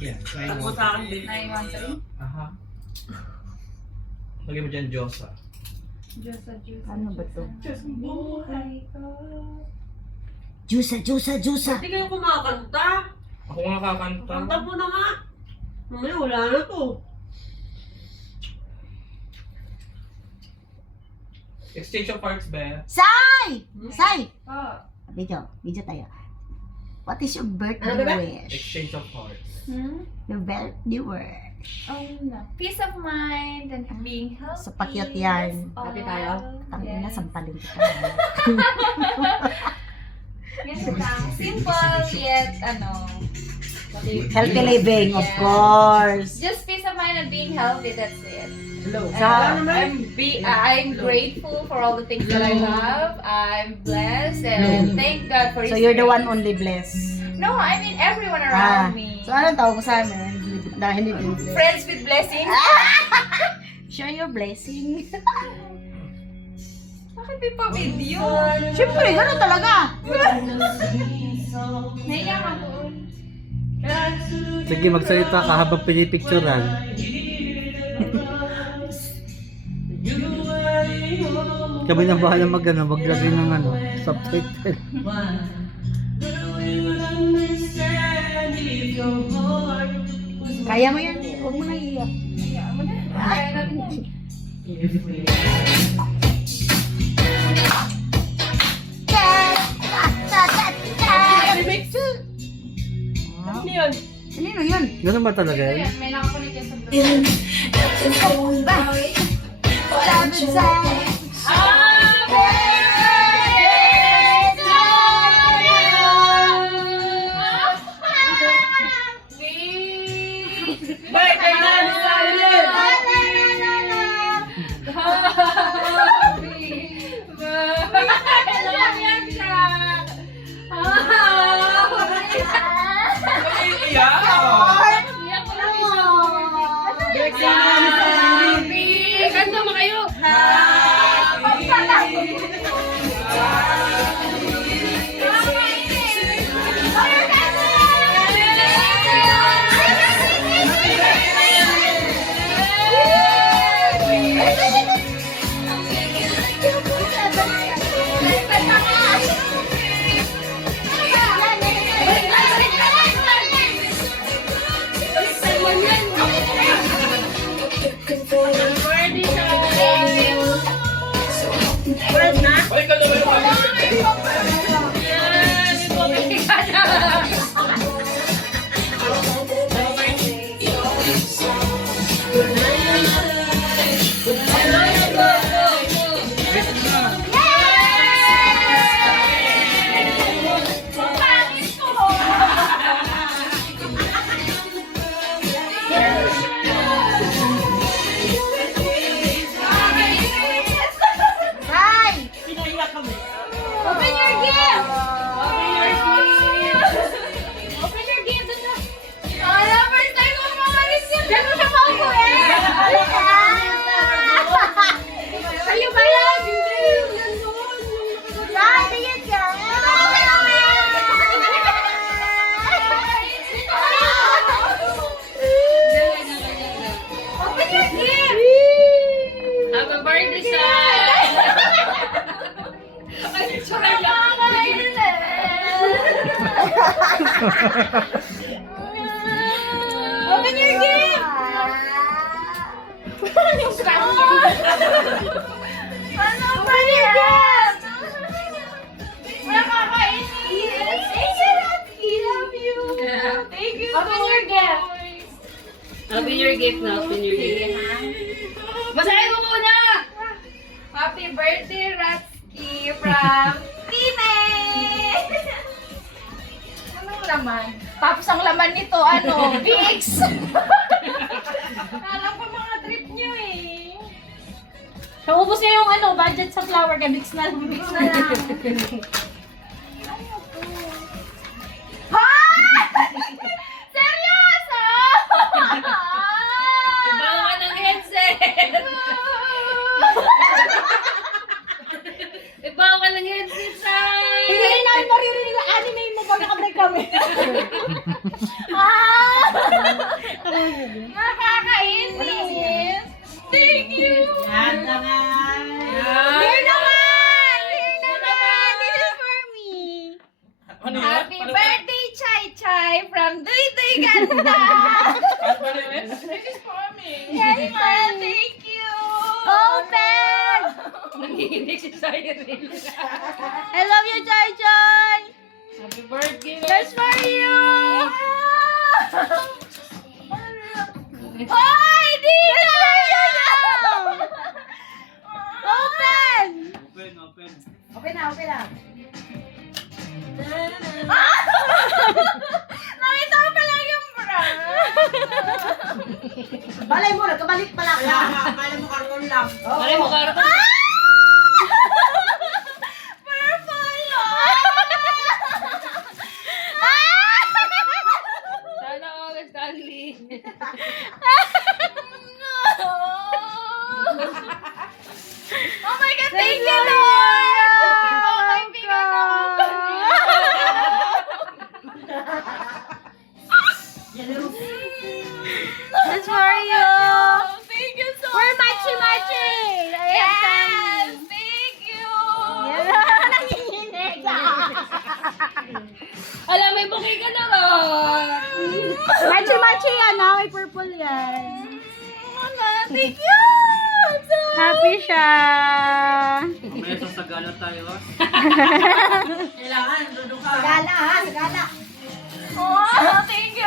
Yan. Ako sa akin din. 913. Aha. Lagyan mo dyan, Diyosa. Jusa. Ano ba to? Buhay ko. Jusa. Hindi kayo kumakanta. Ako nga kakanta. Kanta mo na nga. Mamaya wala na to. Exchange of hearts, be. Sai! Oh. Video tayo. What is your birthday Ano ba? wish? Exchange of hearts. Your birthday wish. Peace of mind and being healthy. So, pakyot yan. Happy tayo? Tangin na, sampalin kita. Ganun lang. Simple yet Healthy living, of course. just peace of mind and being healthy, that's it. Hello. I'm grateful for all the things that I have. I'm blessed and thank God for His So, you're the grace. one only blessed. No, I mean everyone around me. So, anong tawag mo sa amin? Dahil hindi blessed. Friends with blessings. Share your blessing. Bakit di pa video? Siyempre, gano'n talaga. Naiyak ako. Sige, magsalita ka habang pinipicturan. Kami na bahala maglagay ng subtitle. Kaya mo yan. Huwag mo nang iiyak. Kaya natin yan. Ano yun? Kanino yun? Ganun ba talaga Ito yun? yan, may nakakulit yan sa vlog. Birthday na ni Silent! Kanta mo kayo! Balik ka naman. Sai! Pinaiyak kami. Open your gift! Open your gift! Ala, first time ko mamalis yun! Diyan mo siya paupo eh! Kayo ba yan? Sai, tingin ka! Open your gift! Happy birthday, Sai! Ay, tsura niya! Open your gift! Yung ano ba yan? Wala kakainis! Thank you, Lucky! Love you! Thank you! Open your gift! Open your gift na, open your gift. Basahin mo muna! Happy birthday, Ratsky! From Tine! Anong laman? Tapos ang laman nito, Vicks! Alam ko mga trip nyo eh. Naubos niya yung budget sa flower kaya mix na lang. Mix na lang. Ha? Seryoso? Bawa ka ng headset! Bawa ka ng headset, Sai! Hindi namin maririnig na anime mo pag nakabreak kami. Ah! Nakakainis. Thank you. Yan. Here naman! Here naman! This is for me. Ano yan? Happy Ano ba? birthday, Chai Chai, from Duy Duy Ganda. Ano ba yun? This is for me. Yes, ma'am. Thank you. Open! Nangihinig si Cyril. I love you, Chai Chai. Happy birthday. That's for you. Hoy, Dina! Open! Open. Nakita ko pala yung bra. Balay mo, nagkabalik pala ka. Balay mo, karton lang. Malay mo, Karo. Purple! Sana all, Stanley. Oh my God, thank you, Lord! Oh my That's for you. Thank you so much. We're matchy-matchy. Yes, thank you. Nanginginig. Alam, may bouquet ka na ron. Matchy-matchy yan, ha? May purple yan. Thank you. Happy siya. Mamaya sa sagala tayo ha. Kailangan, dodo ka. Sagala ha, sagala. Oh, thank you,